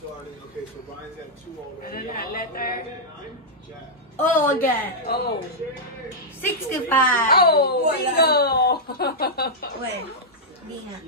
Ano na, letter? O again. Oh. 65. Oh, bingo! Wait. Hindi nga.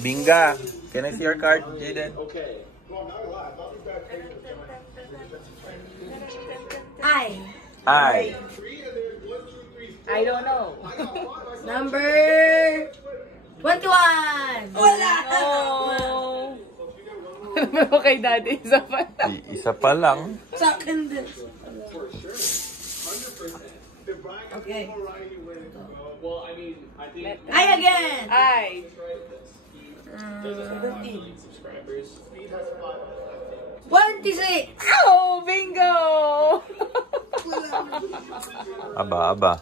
Binga. Can I see your card, Jaden? I. I don't know. Number 21. Wala! Oh. Ano ba kay daddy? Isa pa lang. Isa pa lang. Sa akin din. Okay. I again. I. 26. Oh, bingo! Aba.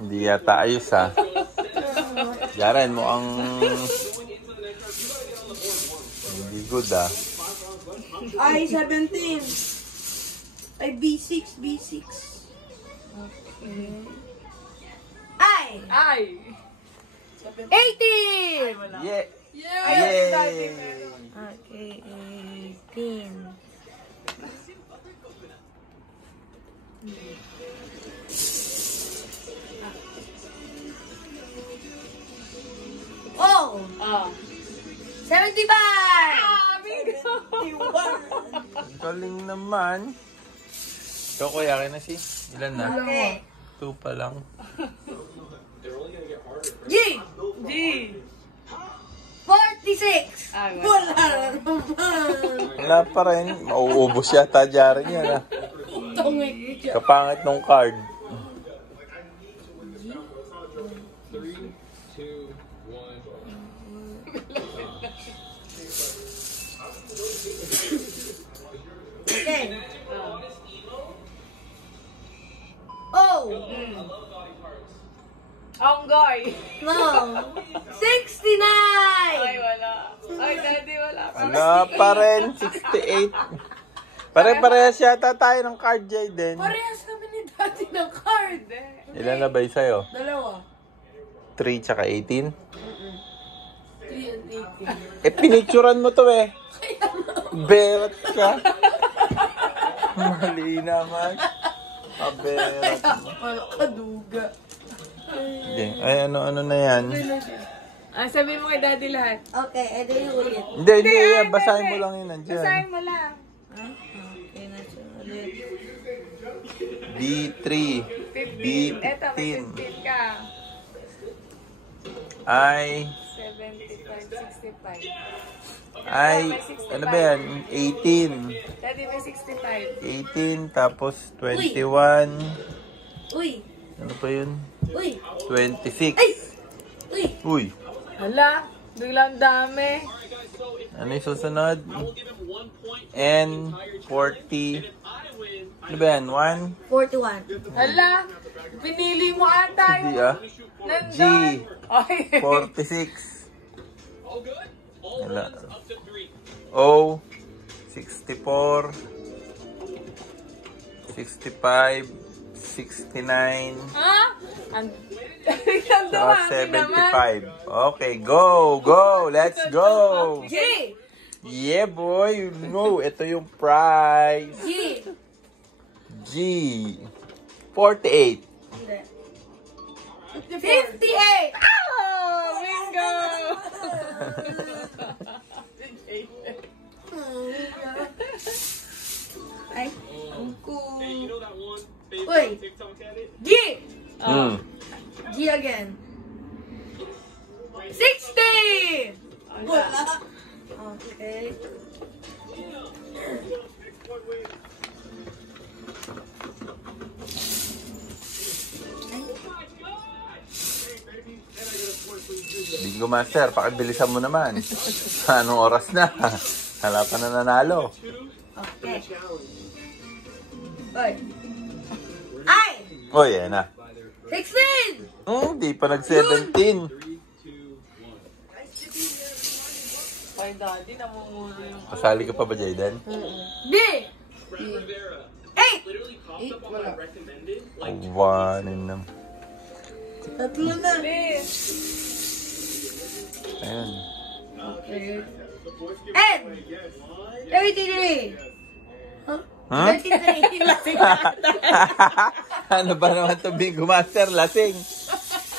Hindi yata ayos ha. Jaren mo ang... Hindi good ah. I 17. Ay, B6. I. 18. Yeah. Ayun, daddy. Okay, 18. Oh! Ah. 75! Bingo! Galing naman. Ito kuya, na si? Ilan na? Okay. 2 pa lang. G! G. 46! Ah, Wala naman. Wala pa rin. Mauubos yata Jaren yan ah. Kapangit nung card. Okay. Oh! Onggoy. No! 69! Ay, wala. Ay, daddy, wala. Wala pa rin. 68. Pare-parehas yata tayo ng card, Jaden. Parehas kami ni Daddy ng card. Ilan na ba sa'yo? Dalawa. 3 tsaka 18? 3 and 18. Pinicturan mo to eh. Berat ka. Mali naman. Berat mo. Wala kaduga. Okay. Ay, ano na yan? Sabihin mo kay daddy lahat. Okay, edo yung ulit. Hindi. Basahin mo lang yun nandyan. Basahin mo lang. Okay, nasa ulit. B3. Eto, may 15. 15 ka. I. 75, 65. Ay, ano ba yan? 18. Daddy, may 65. 18, tapos 21. Uy! Ano pa yun? Uy! 26. Ay! Uy! Uy, Hala, biglang dami. ano yung susunod? N, 40. Ano ba yan? 41. Hala, pinili mo ata Hindi yung G, nandun. Ay. 46. Wala. O, 64. 65. 69. Ha? Biglang Saka dumami naman. 75. Okay, go! Let's go! G! Yeah, boy! No, ito yung prize. G! G. 48. 58! Oh, bingo! Ay, ang cool. Uy! G! G again. 60! Wala. Okay. Bingo Master, pakibilisan mo naman. Anong oras na? Hala pa na nanalo. Okay. Uy. Ay! Oh, yan na. 16! Hindi pa nag-17. Ay, daddy, namumuro yung... Pasali ka pa ba, Jayden? D! 8! 8 wala. One and Tatlo na. Please. Ayun. Okay. And 33. Huh? Huh? 33. Lasing na ata. Ano ba naman ito, Bingo Master? Lasing.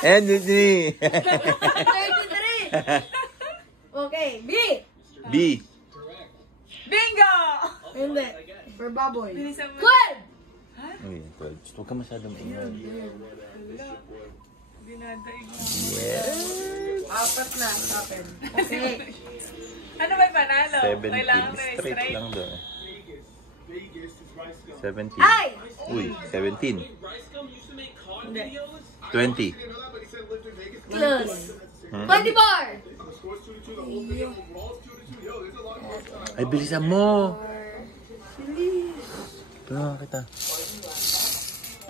Energy. 33. Okay, B. B. Bingo! Hindi. For baboy. Bilisan mo. 12. Uy, 12. Huwag ka masyadong ingay. Dinadaig mo. Yes. Apat na. Apat. Okay. Ano ba yung panalo? 17. Kailangan na Straight lang doon. 17. Ay! Uy, 17. Hindi. 20. Close. Hmm? 24. Ay, bilisan mo. Tulungan kita.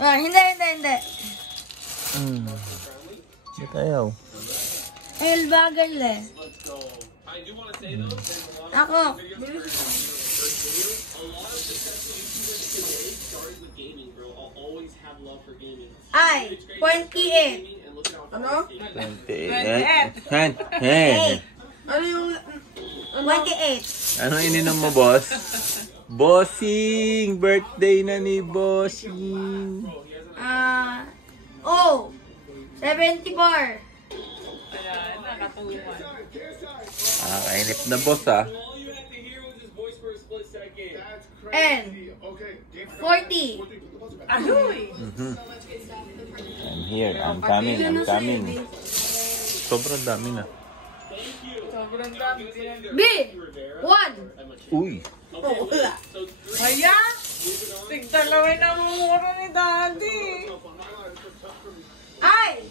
Ah, hindi. Ba't ayaw? Ay, bagal eh. Ako. Ay, 28. Ano? 28. Ano yung... 28. Ano ininom mo, boss? Bossing! Birthday na ni Bossing! Oh, 74. Kaya, nakatuwan. Kainip na, boss, ah. And 40. Aluy! I'm here. I'm coming. Sobrang dami na. Sobrang dami. B. 1. Uy! Oh, wala. Kaya, tigdalawin ang muro ni Daddy. Ay,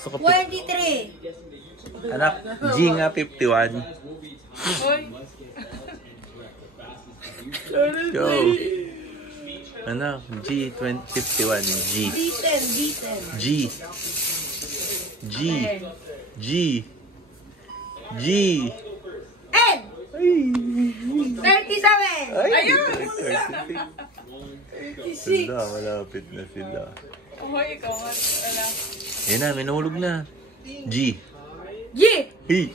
Gusto ko 23. Anak, G nga 51. Hoy. Go! Anak, G 51. G. D10. G. G. G. G. And 37. Ayun! 36. Sila, malapit na sila. Hoy, ikaw nga. Wala. Yan na, may nahulog na. G. G. Hey!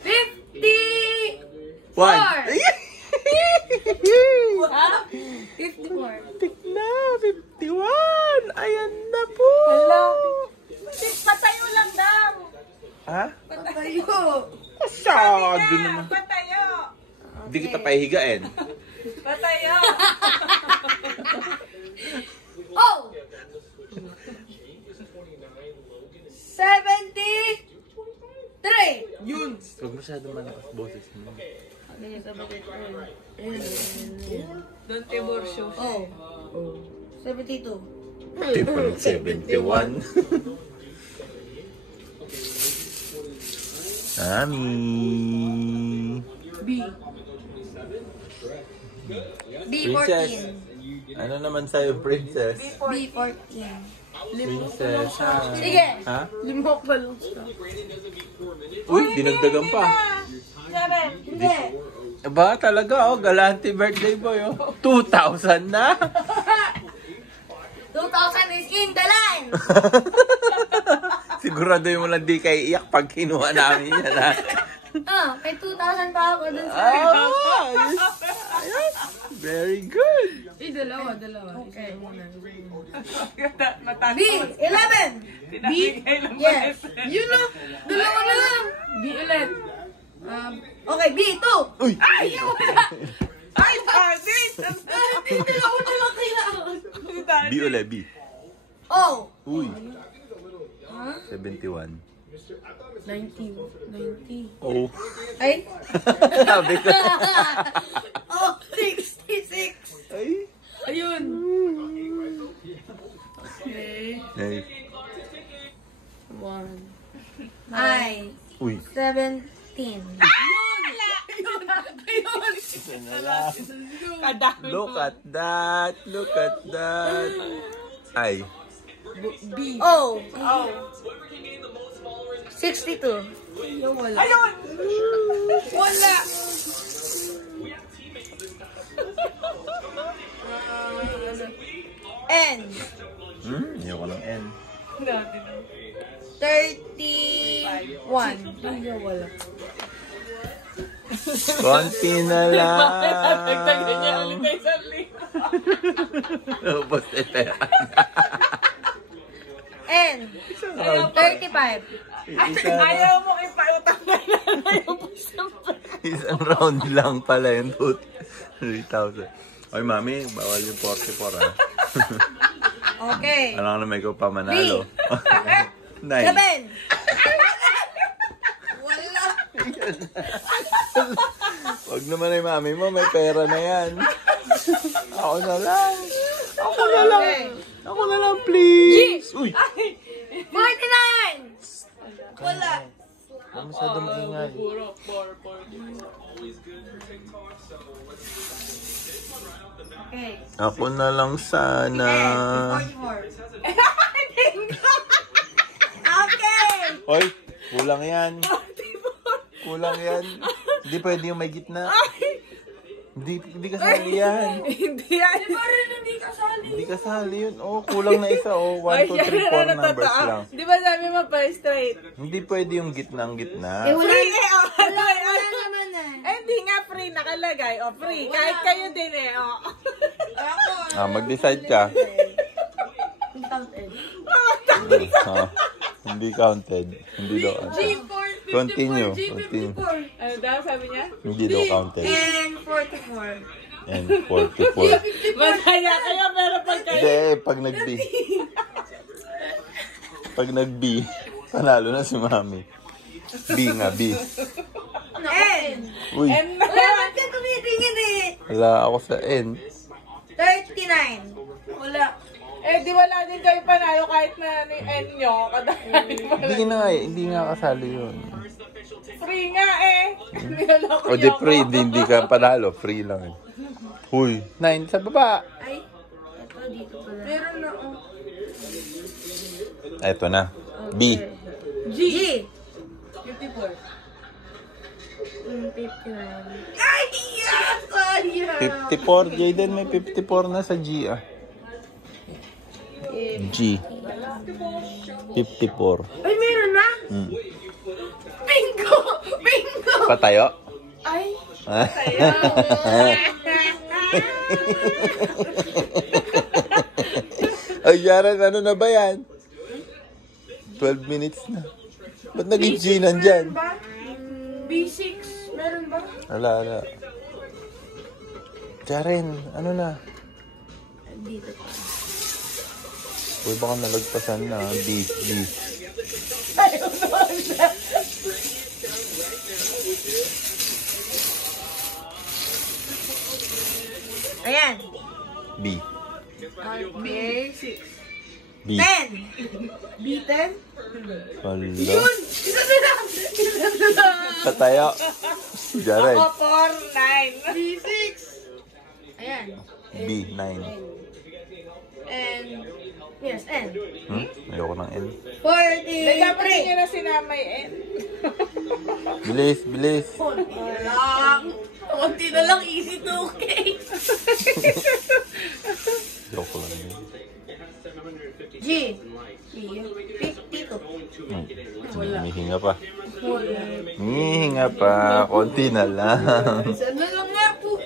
54. 1! Ha? 54. Tik na, 51! Ayan na po! Hala. Patayo lang daw. Ha? Patayo. Masyado naman. Patayo. Hindi kita pahihigain. Patayo. Oh! 73. Yun. Huwag masyado malakas boses mo. Don Tibor show. Oh. 72. Tipo ng 71. Ami. B. Princess. B14. Ano naman sa'yo, princess? B14. Princess, ha? Sige. Ha? Limok balong. Uy, dinagdagan pa. Hindi. Ba, talaga, oh. Galante birthday boy, oh. 2,000 na. 2,000 is in the line. Sigurado yung lang di kayo iyak pag kinuha namin yan, ha? May 2,000 pa ako dun sa... Ayos. Ayos. Very good. Dalawa. Okay. Matanda. B. 11. B. Yes. Yun na. Dalawa na lang. B ulit. Okay, B. 2. Uy. Ay, Daddy. Dalawa na lang kailangan. B ulit, B. Oh. Uy. 71. 90. Oh. Ay. Sabi ko. Oh, 66. Ay. Ayun. Ay. 1. Ay. Uy. 17. Kadami. Look at that. Look at that. Ay. B. Oh. Oh. 62. Ayun! Wala! N. Ayoko ng N. Dati na. 31. Wala. Konti na lang. Dagdagan niya ulit na isang libo. Ubus na pera. And 35. Ayaw mo ipautang na yung pusang. Isang round lang pala yung 3,000. Oy, mami, bawal yung 44, ha? Okay. Alam na may ko pa manalo. 9. 7. Wala. Wag naman ay mami mo, may pera na yan. Ako na lang. Ako na lang. Ako na lang, please. Uy! 49. Wala. Huwag masyado maingay. Puro 4. Okay. Ako na lang sana. 44. Okay. Oy, kulang yan. Kulang yan. Hindi pwede yung may gitna. Hindi kasali yan. Hindi yan. Hindi kasali yun. Oh, kulang na isa. Oh, 1, 2, 3, 4 numbers lang. Di ba sabi mo pa straight? Hindi pwede yung gitna ang gitna. Wala. Free eh. Oh, Wala naman eh. hindi nga free nakalagay. O free. Kahit kayo din eh. Oh. Mag-decide ka. Hindi counted. Hindi daw. Continue. Ano daw sabi niya? Hindi daw counted. And 44. And 44. Masaya kayo pero pag kayo. Hindi, pag nag-B. Pag nag-B, panalo na si mami. B nga, B. N. Uy, And Ba't ka tumitingin eh? wala ako sa N. 39. Wala. di wala din kayo panalo kahit na ano yung N nyo. Hindi nga eh, hindi nga kasali yun. Free nga eh. Niloloko O di niyo free, ako. hindi ka panalo. Free lang eh. Huy, 9 sa baba. Ay, ito dito pala. Meron na oh. Eto na. B. G. 54. 59. Ay, yes! Sayang! 54. Jayden, may 54 na sa G ah. G. 54. Ay, meron na? Hmm. Bingo! Bingo! Patayo? Ay, Ay, Sharon, ano na ba yan? 12 minutes na. Ba't naging G nandyan? ba? B6, meron ba? Wala. Sharon, ano na? Dito pa. Uy, baka nalagpasan na. B. Ayan. B. B6. B. 10. B10? Wala. Yun! Isa na lang! Isa na lang! Patayo. Sharon. Ako 4, 9. B6. Ayan. B. 9. And, yes, N. Ayoko ng N. Dapat niyo 43. na sinama yung N. Bilis. Lang. Kunti na lang, easy to, okay? Ayoko lang yun. G. 52. Humihinga pa. Humihinga pa. Konti na lang. Isa na lang nga po.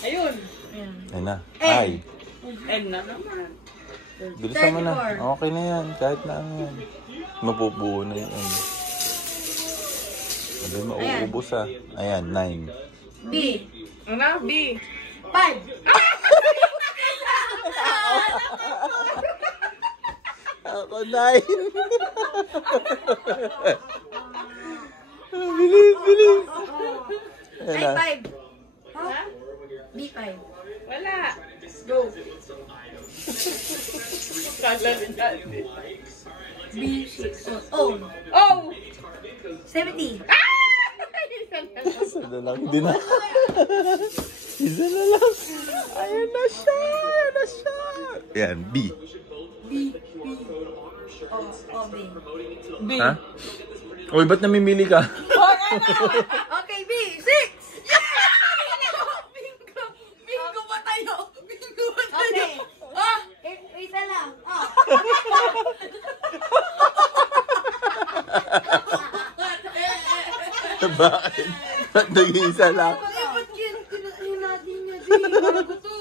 Ayun. Ayun na. Ay. N na naman. Bilisan mo na. Okay na yan. Kahit na ano yan. Mapubuo na yun. Sabi mauubos ah. Ayan, 9. B. Ano? B. 5. Ako, 9. Bilis. Ayan na. Ay, 5. Ha? B5. Wala. Go. Kala rin natin. B6. Oh. Oh! 70. Isa na lang din na. Isa na lang. Ayan na siya. Ayan, B. B. B. B. Ha? Uy, ba't namimili ka? Okay, B6. Yeah! Bingo! Bingo ba tayo? Okay. Ah! Isa lang. Ah! Bakit? Ba't nag-iisa lang? Ba't hinati niya, di? Bago to.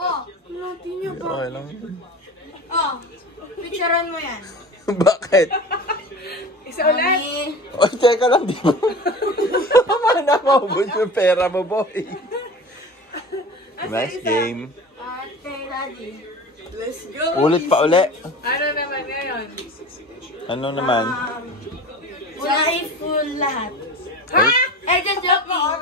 Oh, hinati niya ba? Okay lang. Oh, picturean mo yan. Bakit? Isa ulit. O, teka lang, di ba? Paano na maubos yung pera mo, boy? Nice game. Ate, daddy. Let's go. Ulit pa uli. Ano naman ngayon? Ano naman? Wala full lahat. Ha? Eh, just joke mo.